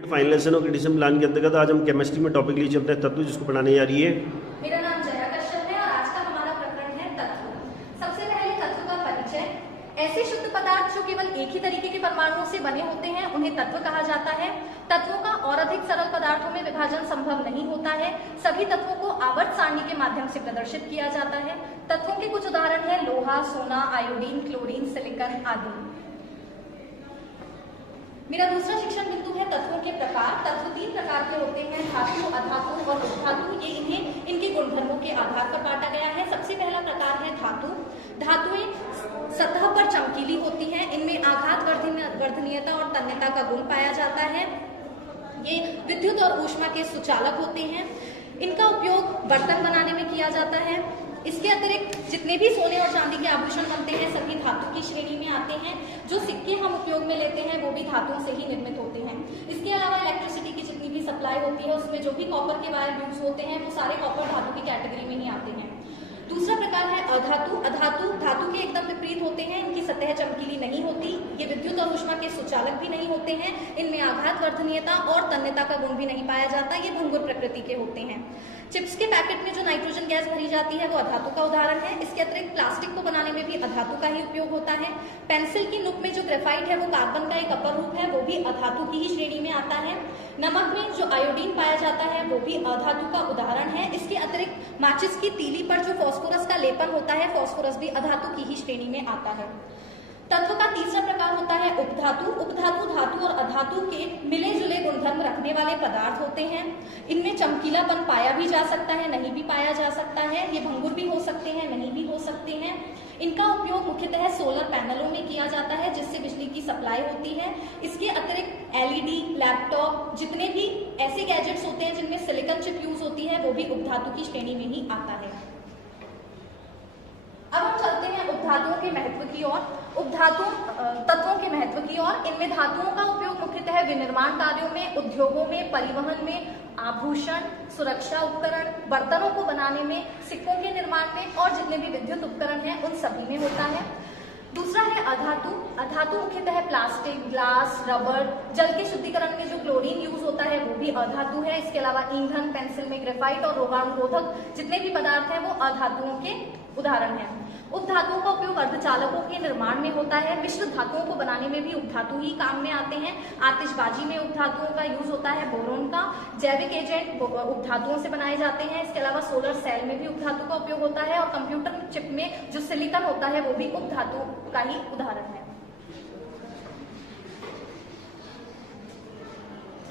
Final lesson और criticism plan के अंतर्गत आज हम केमिस्ट्री में टॉपिक लीजिए अपने तत्व, जिसको पढ़ाने जा रही है। मेरा नाम जया कश्यप है और आज का हमारा प्रकरण है तत्व। सबसे पहले तत्व का परिचय। ऐसे शुद्ध पदार्थ जो केवल एक ही तरीके के परमाणुओं से बने होते हैं उन्हें तत्व कहा जाता है। तत्वों का और अधिक सरल पदार्थों में विभाजन संभव नहीं होता है। सभी तत्वों को आवर्त सारणी के माध्यम से प्रदर्शित किया जाता है। तत्वों के कुछ उदाहरण है लोहा, सोना, आयोडीन, क्लोरीन, सिलिकॉन आदि। मेरा दूसरा शिक्षण बिंदु है तत्वों के प्रकार। तत्व तीन प्रकार के होते हैं, धातु, अधातु और उपधातु। ये इन्हें इनके गुणधर्मों के आधार पर बांटा गया है। सबसे पहला प्रकार है धातु। धातुएं सतह पर चमकीली होती हैं। इनमें आघात वर्धनीयता और तन्यता का गुण पाया जाता है। ये विद्युत और ऊष्मा के सुचालक होते हैं। इनका उपयोग बर्तन बनाने में किया जाता है। इसके अतिरिक्त जितने भी सोने और चांदी के आभूषण बनते हैं सभी धातु की श्रेणी में आते हैं। जो सिक्के हम उपयोग में लेते हैं वो भी धातुओं से ही निर्मित होते हैं। इसके अलावा इलेक्ट्रिसिटी की जितनी भी सप्लाई होती है उसमें जो भी कॉपर के वायर यूज होते हैं वो सारे कॉपर धातु की कैटेगरी में ही आते हैं। दूसरा प्रकार है अधातु। अधातु धातु के एकदम विपरीत होते हैं। इनकी सतह चमकीली नहीं होती। ये विद्युत और ऊष्मा के सुचालक भी नहीं होते हैं। इनमें आघात वर्धनीयता और तन्यता का गुण भी नहीं पाया जाता। ये भंगुर प्रकृति के होते हैं। चिप्स के पैकेट में जो नाइट्रोजन गैस भरी जाती है वो अधातु का उदाहरण है। इसके अतिरिक्त प्लास्टिक को बनाने में भी अधातु का ही उपयोग होता है। पेंसिल की नुक में जो ग्रेफाइट है वो कार्बन का एक अपर रूप है, वो भी अधातु की ही श्रेणी में आता है। नमक में जो आयोडीन पाया जाता है वो भी अधातु का उदाहरण है। इसके अतिरिक्त माचिस की तीली पर जो फास्फोरस का लेपन होता है, फास्फोरस भी अधातु की ही श्रेणी में आता है। तत्व का तीसरा प्रकार होता है उपधातु। उपधातु धातु और अधातु के मिले जुले गुणधर्म रखने वाले पदार्थ होते हैं। इनमें चमकीलापन पाया भी जा सकता है, नहीं भी पाया जा सकता है। ये भंगुर भी हो सकते हैं, नहीं भी हो सकते हैं। इनका उपयोग मुख्यतः सोलर पैनलों में किया जाता है जिससे बिजली की सप्लाई होती है। इसके अतिरिक्त एलईडी, लैपटॉप, जितने भी ऐसे गैजेट्स होते हैं जिनमें सिलिकॉन चिप यूज होती है वो भी उपधातु की श्रेणी में ही आता है। अब हम चलते हैं उपधातुओं के महत्व की ओर। उपधातु तत्वों के महत्व की ओर। इनमें धातुओं का उपयोग मुख्यतः विनिर्माण कार्यों में, उद्योगों में, परिवहन में, आभूषण, सुरक्षा उपकरण, बर्तनों को बनाने में, सिक्कों के निर्माण में और जितने भी विद्युत उपकरण हैं उन सभी में होता है। दूसरा है अधातु। अधातु मुख्यतः प्लास्टिक, ग्लास, रबर, जल के शुद्धिकरण में जो क्लोरीन यूज होता है वो भी अधातु है। इसके अलावा ईंधन, पेंसिल में ग्रेफाइट और रोगाणुरोधक जितने भी पदार्थ हैं वो अधातुओं के उदाहरण हैं। उपधातुओं का उपयोग अर्धचालकों के निर्माण में होता है। मिश्र धातुओं को बनाने में भी उपधातु ही काम में आते हैं। आतिशबाजी में उपधातुओं का यूज होता है, बोरोन का। जैविक एजेंट उपधातुओं से बनाए जाते हैं। इसके अलावा सोलर सेल में भी उपधातु का उपयोग होता है और कंप्यूटर चिप में जो सिलिकॉन होता है वो भी उपधातु का ही उदाहरण है।